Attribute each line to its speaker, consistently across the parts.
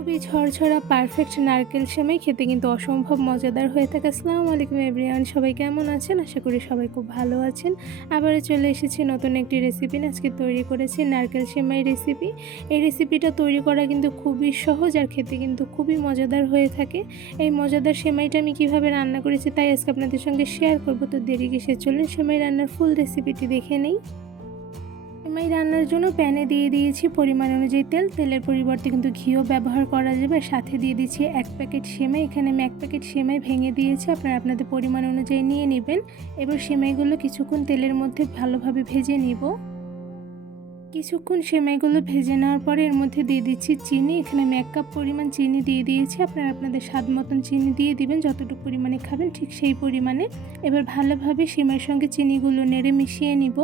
Speaker 1: খুবই ঝরঝরা পারফেক্ট নারকেল সেমাই। খেতে কিন্তু অসম্ভব মজাদার হয়ে থাকে। আসসালামু আলাইকুম এভরিওয়ান সবাই কেমন আছেন? আশা করি সবাই খুব ভালো আছেন। আবারও চলে এসেছি নতুন একটি রেসিপি আজকে তৈরি করেছি নারকেল সেমাই রেসিপি এই রেসিপিটা তৈরি করা কিন্তু খুবই সহজ আর খেতে কিন্তু খুবই মজাদার হয়ে থাকে। এই মজাদার সেমাইটা আমি কীভাবে রান্না করেছি তাই আজকে আপনাদের সঙ্গে শেয়ার করব। তো দেরি কিসে চলুন, সেমাই রান্নার ফুল রেসিপিটি দেখে নেই। সেমাই রান্নার জন্য প্যানে দিয়ে দিয়েছি পরিমাণ অনুযায়ী তেল। তেলের পরিবর্তে কিন্তু ঘিও ব্যবহার করা যাবে। সাথে দিয়ে দিচ্ছি এক প্যাকেট সেমাই। এখানে আমি এক প্যাকেট সেমাই ভেঙে দিয়েছি। আপনারা আপনাদের পরিমাণ অনুযায়ী নিয়ে নেবেন। এবার সেমাইগুলো কিছুক্ষণ তেলের মধ্যে ভালোভাবে ভেজে নিব। কিছুক্ষণ সেমাইগুলো ভেজে নেওয়ার পরে এর মধ্যে দিয়ে দিচ্ছি চিনি। এখানে আমি এক কাপ পরিমাণ চিনি দিয়ে দিয়েছি। আপনারা আপনাদের স্বাদ মতন চিনি দিয়ে দিবেন। যতটুকু পরিমাণে খাবেন ঠিক সেই পরিমাণে। এবার ভালোভাবে সেমাইয়ের সঙ্গে চিনিগুলো নেড়ে মিশিয়ে নিব।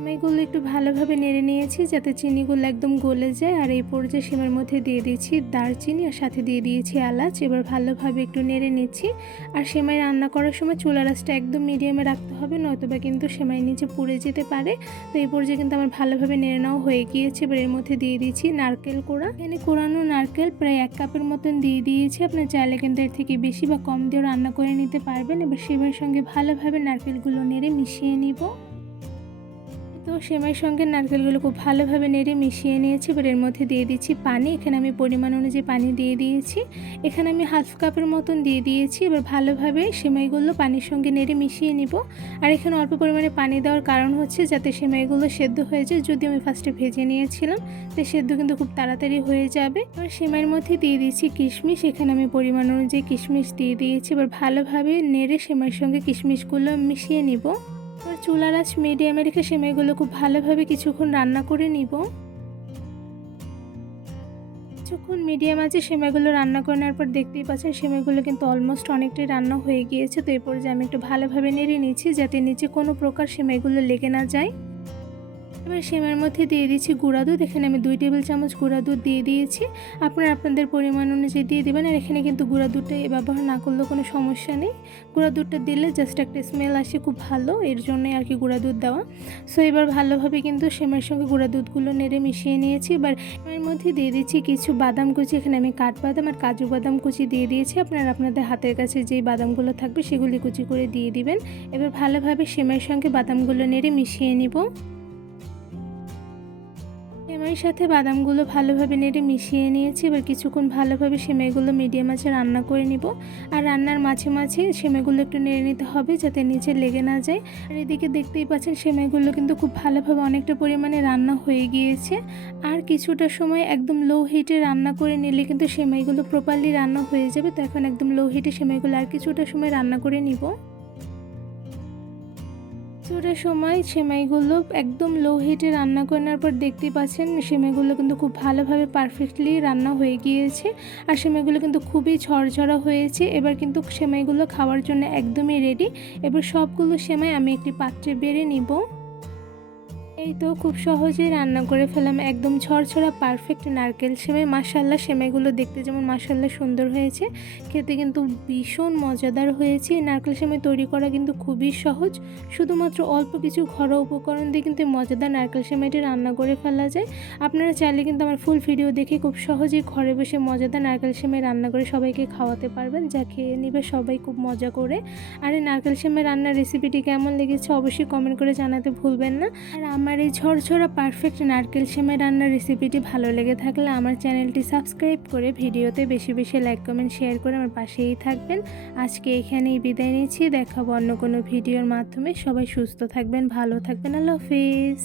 Speaker 1: সেমাইগুলো একটু ভালোভাবে নেড়ে নিয়েছি, যাতে চিনিগুলো একদম গলে যায়। আর এই পর্যায়ে সেমাইয়ের মধ্যে দিয়ে দিয়েছি দারচিনি আর সাথে দিয়ে দিয়েছি এলাচ। এবার ভালোভাবে একটু নেড়ে নিচ্ছি। আর সেমাই রান্না করার সময় চুলা রাসটা একদম মিডিয়ামে রাখতে হবে, নয়তোবা কিন্তু সেমাই নিচে পুড়ে যেতে পারে। তো এই পর্যায়ে কিন্তু আমার ভালোভাবে নেড়ে নেওয়া হয়ে গিয়েছে। এবার এর মধ্যে দিয়ে দিয়েছি নারকেল কোড়া। এখানে কোড়ানো নারকেল প্রায় এক কাপের মতন দিয়ে দিয়েছি। আপনার চাইলে কিন্তু এর থেকে বেশি বা কম দিয়েও রান্না করে নিতে পারবেন। এবার সেমাইয়ের সঙ্গে ভালোভাবে নারকেলগুলো নেড়ে মিশিয়ে নিব। তো সেমাইয়ের সঙ্গে নারকেলগুলো খুব ভালোভাবে নেড়ে মিশিয়ে নিয়েছি, এবার এর মধ্যে দিয়ে দিচ্ছি পানি। এখানে আমি পরিমাণ অনুযায়ী পানি দিয়ে দিয়েছি। এখানে আমি হাফ কাপের মতন দিয়ে দিয়েছি, এবার ভালোভাবে সেমাইগুলো পানির সঙ্গে নেড়ে মিশিয়ে নিব। আর এখানে অল্প পরিমাণে পানি দেওয়ার কারণ হচ্ছে যাতে সেমাইগুলো সেদ্ধ হয়ে যায়। যদি আমি ফার্স্টে ভেজে নিয়েছিলাম তো সেদ্ধ কিন্তু খুব তাড়াতাড়ি হয়ে যাবে। এবার সেমাইয়ের মধ্যে দিয়ে দিয়েছি কিশমিশ। এখানে আমি পরিমাণ অনুযায়ী কিশমিশ দিয়ে দিয়েছি, এবার ভালোভাবে নেড়ে সেমাইয়ের সঙ্গে কিশমিশগুলো মিশিয়ে নিব। চুলার আঁচ মিডিয়ামে রেখে সেমাইগুলো খুব ভালোভাবে কিছুক্ষণ রান্না করে নিব। কিছুক্ষণ মিডিয়াম আছে সেমাইগুলো রান্না করে নেওয়ার পর দেখতেই পাচ্ছেন সেমাইগুলো কিন্তু অলমোস্ট অনেকটাই রান্না হয়ে গিয়েছে। তো এরপর যে আমি একটু ভালোভাবে নেড়ে নিচ্ছি যাতে নিচে কোনো প্রকার সেমাইগুলো লেগে না যায়। এবার সেমাইয়ের মধ্যে দিয়ে দিচ্ছি গুঁড়া দুধ। এখানে আমি দুই টেবিল চামচ গুঁড়া দুধ দিয়ে দিয়েছি। আপনারা আপনাদের পরিমাণ অনুযায়ী দিয়ে দেবেন। আর এখানে কিন্তু গুঁড়া দুধটা ব্যবহার না করলেও কোনো সমস্যা নেই। গুঁড়া দুধটা দিলে জাস্ট একটা স্মেল আসে, খুব ভালো। এর জন্যই আর কি গুঁড়া দুধ দেওয়া। সো এবার ভালোভাবে কিন্তু সেমাইয়ের সঙ্গে গুঁড়া দুধগুলো নেড়ে মিশিয়ে নিয়েছি। এবার এর মধ্যে দিয়ে দিচ্ছি কিছু বাদাম কুচি। এখানে আমি কাঠবাদাম আর কাজু বাদাম কুচি দিয়ে দিয়েছি। আপনারা আপনাদের হাতের কাছে যেই বাদামগুলো থাকবে, সেগুলি কুচি করে দিয়ে দিবেন। এবার ভালোভাবে সেমাইয়ের সঙ্গে বাদামগুলো নেড়ে মিশিয়ে নিব। সেমাইয়ের সাথে বাদামগুলো ভালোভাবে নেড়ে মিশিয়ে নিয়েছি। এবার কিছুক্ষণ ভালোভাবে সেমাইগুলো মিডিয়াম আছে রান্না করে নিব। আর রান্নার মাঝে মাঝে সেমাইগুলো একটু নেড়ে নিতে হবে যাতে নিচে লেগে না যায়। আর এদিকে দেখতেই পাচ্ছেন সেমাইগুলো কিন্তু খুব ভালোভাবে অনেকটা পরিমাণে রান্না হয়ে গিয়েছে। আর কিছুটা সময় একদম লো হিটে রান্না করে নিলে কিন্তু সেমাইগুলো প্রপারলি রান্না হয়ে যাবে। তো এখন একদম লো হিটে সেমাইগুলো আর কিছুটা সময় রান্না করে নিব। কিছুটা সময় সেমাইগুলো একদম লো হিটে রান্না করে নেওয়ার পর দেখতে পাচ্ছেন সেমাইগুলো কিন্তু খুব ভালোভাবে পারফেক্টলি রান্না হয়ে গিয়েছে। আর সেমাইগুলো কিন্তু খুবই ঝরঝরা হয়েছে। এবার কিন্তু সেমাইগুলো খাওয়ার জন্য একদমই রেডি এবার সবগুলো সেমাই আমি একটি পাত্রে বেড়ে নিব। এই তো খুব সহজেই রান্না করে ফেলাম। একদম ছড়ছড়া পারফেক্ট নারকেল সেমাই। মাসাল্লাহ সেমাইগুলো দেখতে যেমন মাসাল্লাহ সুন্দর হয়েছে। খেতে কিন্তু ভীষণ মজাদার হয়েছে। নারকেল সেমাই তৈরি করা কিন্তু খুবই সহজ। শুধুমাত্র অল্প কিছু ঘরোয়া উপকরণ দিয়ে কিন্তু মজাদার নারকেল সেমাইটি রান্না করে ফেলা যায়। আপনারা চাইলে কিন্তু আমার ফুল ভিডিও দেখে খুব সহজেই ঘরে বসে মজাদার নারকেল সেমাই রান্না করে সবাইকে খাওয়াতে পারবেন। যা খেয়ে নেবে সবাই খুব মজা করে। আর এই নারকেল সেমাই রান্নার রেসিপিটি কেমন লেগেছে অবশ্যই কমেন্ট করে জানাতে ভুলবেন না। আর আমার আমার এই ঝরঝরা পারফেক্ট নারকেল সেমাই রান্নার রেসিপিটি ভালো লেগে থাকলে আমার চ্যানেলটি সাবস্ক্রাইব করে ভিডিওতে বেশি বেশি লাইক কমেন্ট শেয়ার করে আমার পাশেই থাকবেন। আজকে এখানেই বিদায় নিচ্ছি। দেখাবো অন্য কোনো ভিডিওর মাধ্যমে। সবাই সুস্থ থাকবেন, ভালো থাকবেন। আল্লাহ হাফিজ।